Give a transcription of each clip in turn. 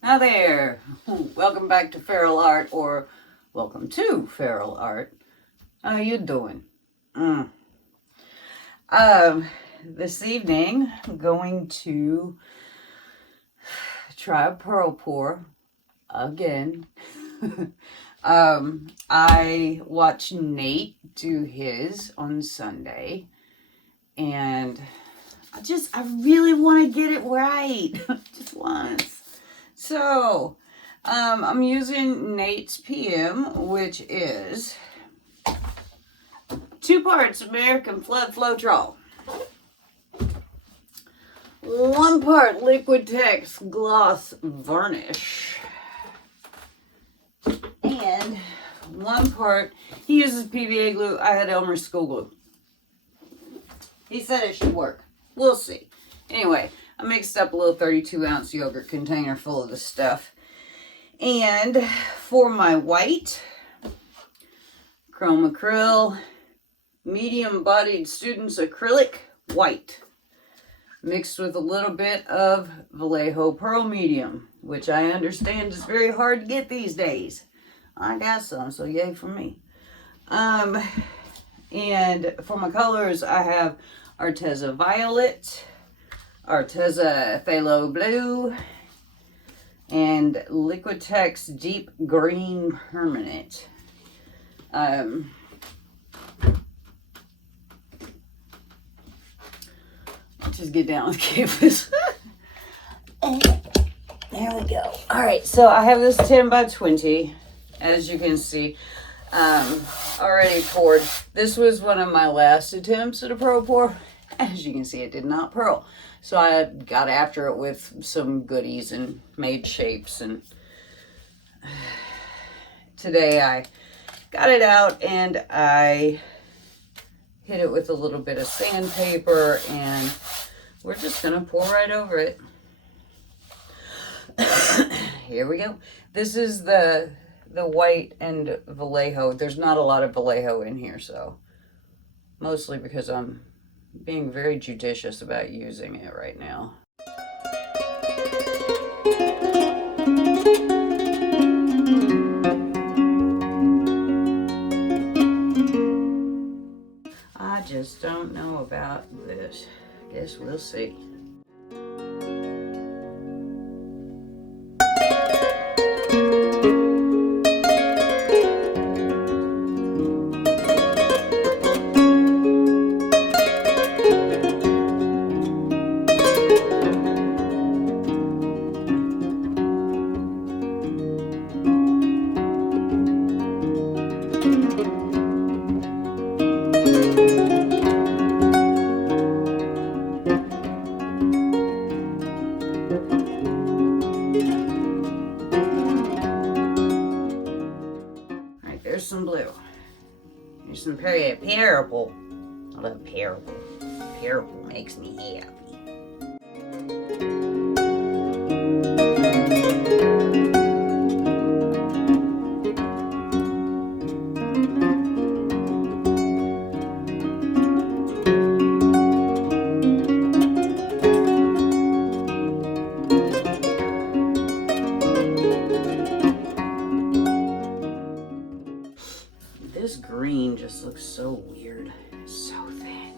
Hi there. Welcome back to Feral Art, or welcome to Feral Art. How you doing? Mm. This evening, I'm going to try a pearl pour again. I watched Nate do his on Sunday, and I really want to get it right, just once. So, I'm using Nate's PM, which is 2 parts American Flood Floetrol, 1 part Liquitex Gloss Varnish, and 1 part, he uses PVA glue, I had Elmer's school glue. He said it should work. We'll see. Anyway, I mixed up a little 32-ounce yogurt container full of the stuff. And for my white, Chrome Acryl, medium-bodied Students Acrylic White, mixed with a little bit of Vallejo Pearl Medium, which I understand is very hard to get these days. I got some, so yay for me. And for my colors, I have Arteza Violet, Arteza Phthalo Blue, and Liquitex Deep Green Permanent. Let's just get down with canvas. There we go. All right, so I have this 10 by 20, as you can see, already poured. This was one of my last attempts at a pearl pour. As you can see, it did not pearl. So I got after it with some goodies and made shapes. And today I got it out and I hit it with a little bit of sandpaper, and we're just gonna pour right over it. Here we go. This is the white and Vallejo. There's not a lot of Vallejo in here, so mostly because I'm being very judicious about using it right now. I just don't know about this. Guess we'll see. There's some blue. There's some purple. I love purple. Purple makes me happy. This green just looks so weird. So thin.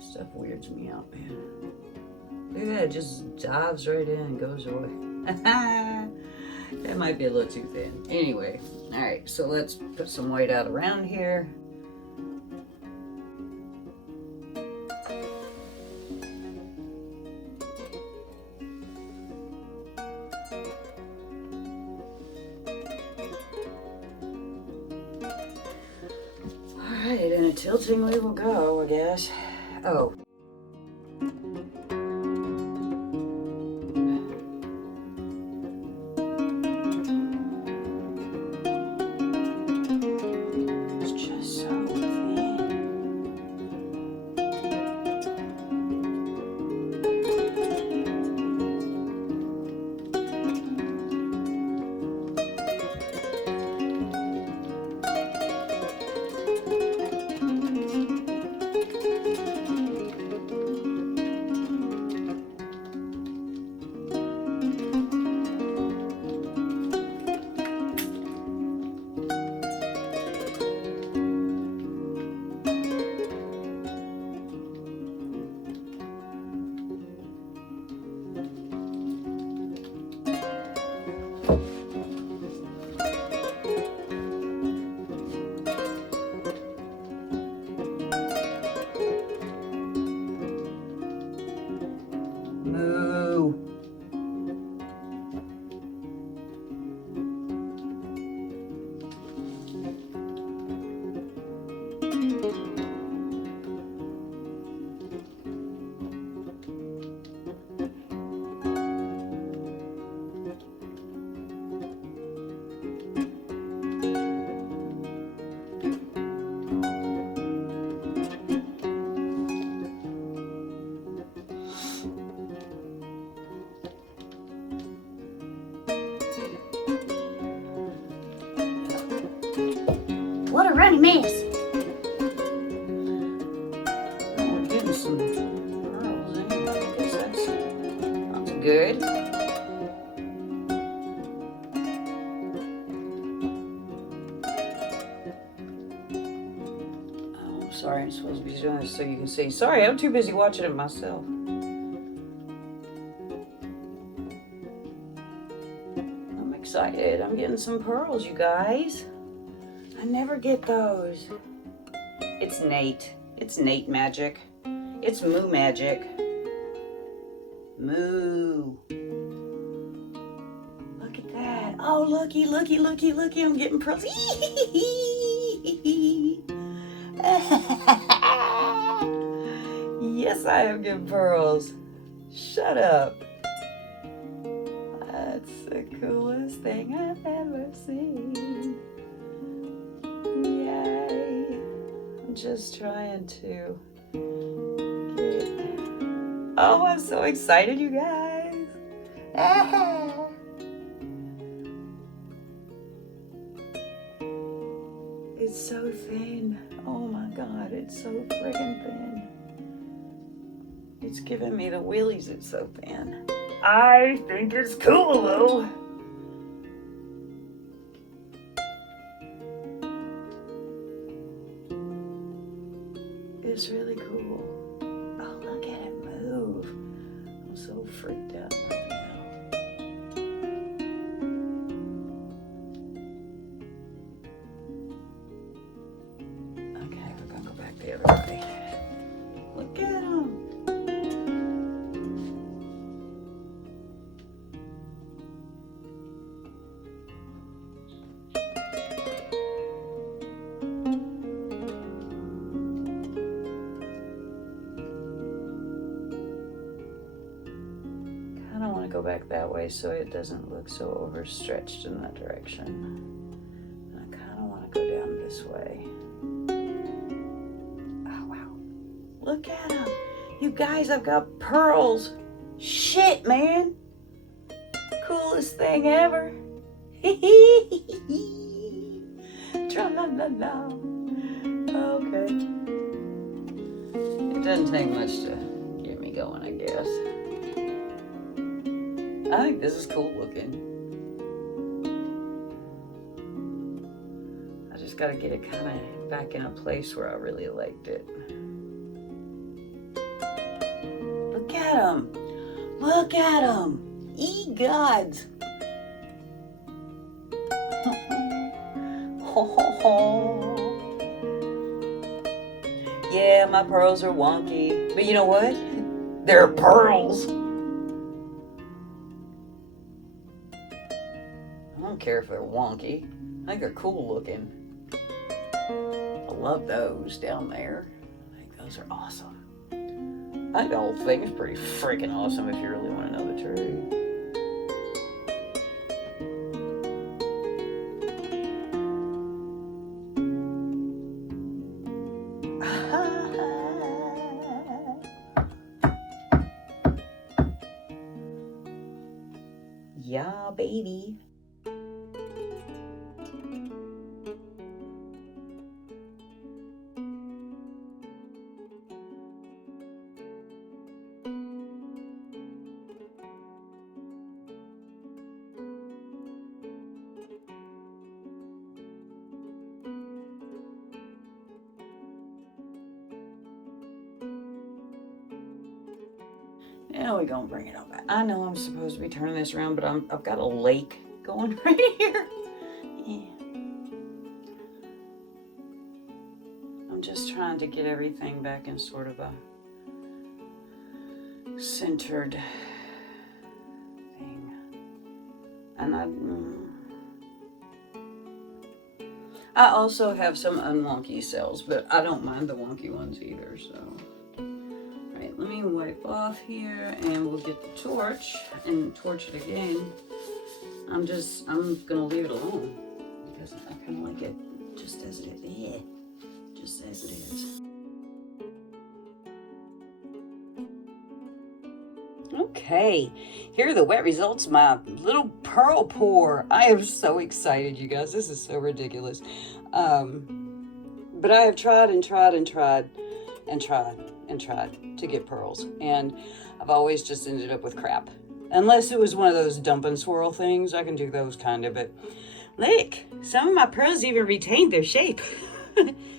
Stuff weirds me out, man. Look at that, it just dives right in and goes away. That might be a little too thin. Anyway, all right, so let's put some white out around here. All right, and a tilting we will go, I guess. Oh. Moo. What a runny mess. Oh, we're getting some pearls anyway. I guess that's good. Oh, sorry, I'm supposed to be doing this so you can see. Sorry, I'm too busy watching it myself. I'm excited. I'm getting some pearls, you guys. I never get those. It's Nate. It's Nate magic. It's Moo magic. Moo. Look at that. Oh, looky, looky, looky, looky. I'm getting pearls. Yes, I am getting pearls. Shut up. That's the coolest thing I've ever seen. Yay. I'm just trying to get... Oh, I'm so excited, you guys. It's so thin. Oh my God, it's so friggin' thin. It's giving me the willies, it's so thin. I think it's cool though. It's really cool. Oh, look at it move. I'm so freaked out right now. Okay, we're gonna go back to everybody. Look at them. Go back that way so it doesn't look so overstretched in that direction. And I kind of want to go down this way. Oh, wow. Look at them. You guys, I've got pearls. Shit, man. Coolest thing ever. Tra-la-la-la. Okay. It doesn't take much to get me going, I guess. I think this is cool looking. I just gotta get it kind of back in a place where I really liked it. Look at them. Look at them. Ye gods. Yeah, my pearls are wonky. But you know what? They're pearls. I don't care if they're wonky. I think they're cool looking. I love those down there. I think those are awesome. I think the whole thing is pretty freaking awesome if you really want to know the truth. Yeah, baby. Now we're gonna bring it on back. I know I'm supposed to be turning this around, but I've got a lake going right here. Yeah. I'm just trying to get everything back in sort of a centered thing. And I also have some unwonky cells, but I don't mind the wonky ones either, so. All right, let me wipe off here and we'll get the torch and torch it again. I'm gonna leave it alone because I kind of like it just as it is. Yeah, just as it is. Okay, here are the wet results of my little pearl pour. I am so excited, you guys. This is so ridiculous. But I have tried and tried and tried and tried and tried to get pearls, and I've always just ended up with crap. Unless it was one of those dump and swirl things, I can do those kind of, but look, some of my pearls even retained their shape.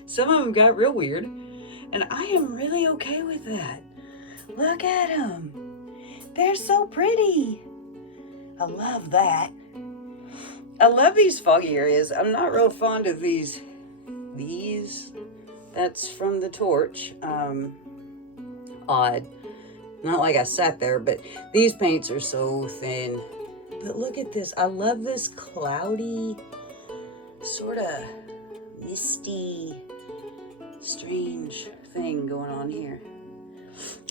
Some of them got real weird, and I am really okay with that. Look at them. They're so pretty. I love that. I love these foggy areas. I'm not real fond of these. That's from the torch. Odd. Not like I sat there, but these paints are so thin. But look at this. I love this cloudy, sort of misty, strange thing going on here.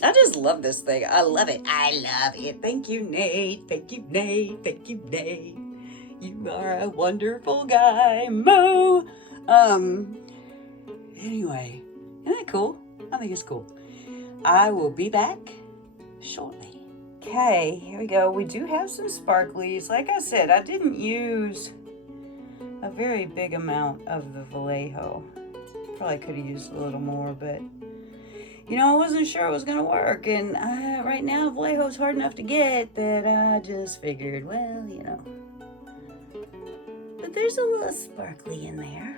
I just love this thing. I love it. I love it. Thank you, Nate. Thank you, Nate. Thank you, Nate. You are a wonderful guy, Mo. Anyway, isn't that cool? I think it's cool. I will be back shortly. Okay, here we go. We do have some sparklies. Like I said, I didn't use a very big amount of the Vallejo. Probably could have used a little more, but you know, I wasn't sure it was going to work. And right now, Vallejo's hard enough to get that I just figured, well, you know. But there's a little sparkly in there.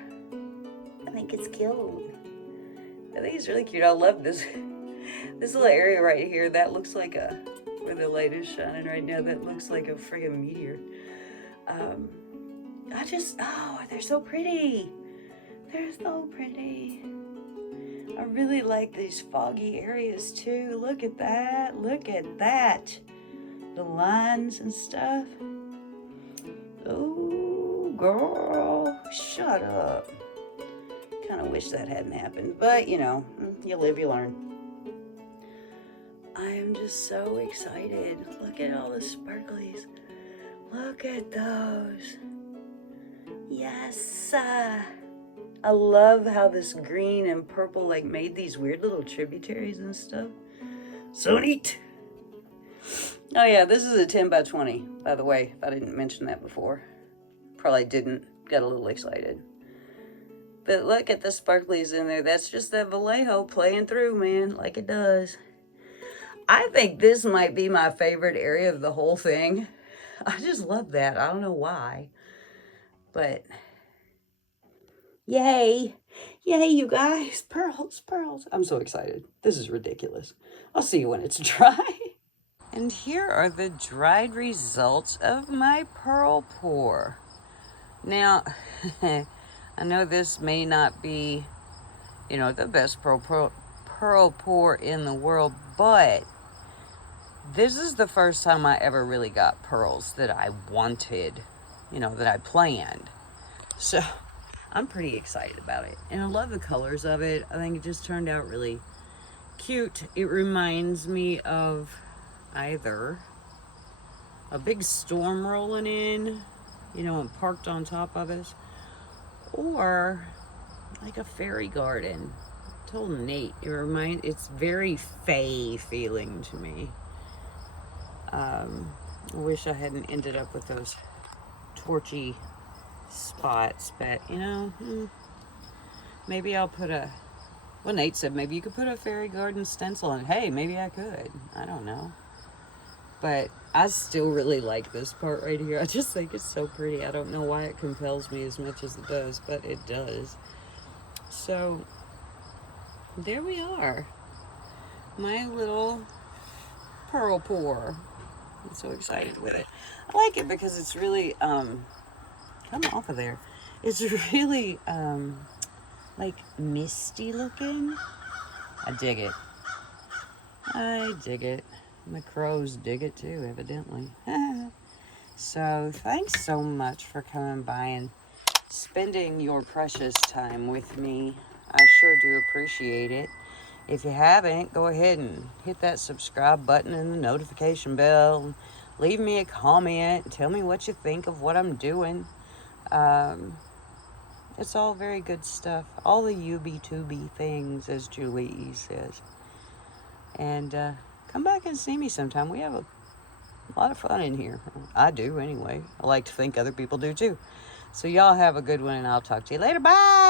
I think it's cute. I think it's really cute. I love this little area right here. That looks like where the light is shining right now, that looks like a friggin' meteor. They're so pretty. They're so pretty. I really like these foggy areas too. Look at that. Look at that. The lines and stuff. Oh, girl. Shut up. Kind of wish that hadn't happened. But, you know, you live, you learn. I am just so excited. Look at all the sparklies. Look at those. Yes. I love how this green and purple like made these weird little tributaries and stuff. So neat. Oh yeah, this is a 10 by 20, by the way, if I didn't mention that before. Probably didn't. Got a little excited. But look at the sparklies in there. That's just that Vallejo playing through, man, like it does. I think this might be my favorite area of the whole thing. I just love that. I don't know why. But yay. Yay, you guys. Pearls, pearls. I'm so excited. This is ridiculous. I'll see you when it's dry. And here are the dried results of my pearl pour. Now, I know this may not be, you know, the best pearl pour in the world, but this is the first time I ever really got pearls that I wanted, you know, that I planned. So I'm pretty excited about it. And I love the colors of it. I think it just turned out really cute. It reminds me of either a big storm rolling in, you know, and parked on top of us, or like a fairy garden. I told Nate, it's very Fae feeling to me. I wish I hadn't ended up with those torchy spots, but you know, maybe I'll put well, Nate said maybe you could put a fairy garden stencil on it. Hey, maybe I could. I don't know. But I still really like this part right here. I just think it's so pretty. I don't know why it compels me as much as it does, but it does. So there we are. My little pearl pour. I'm so excited with it. I like it because it's really, come off of there. It's really, like misty looking. I dig it. I dig it. The crows dig it too, evidently. So thanks so much for coming by and spending your precious time with me. I sure do appreciate it. If you haven't, go ahead and hit that subscribe button and the notification bell. Leave me a comment. Tell me what you think of what I'm doing. It's all very good stuff. All the UB2B things, as Julie E says. And come back and see me sometime. We have a lot of fun in here. I do, anyway. I like to think other people do, too. So y'all have a good one, and I'll talk to you later. Bye!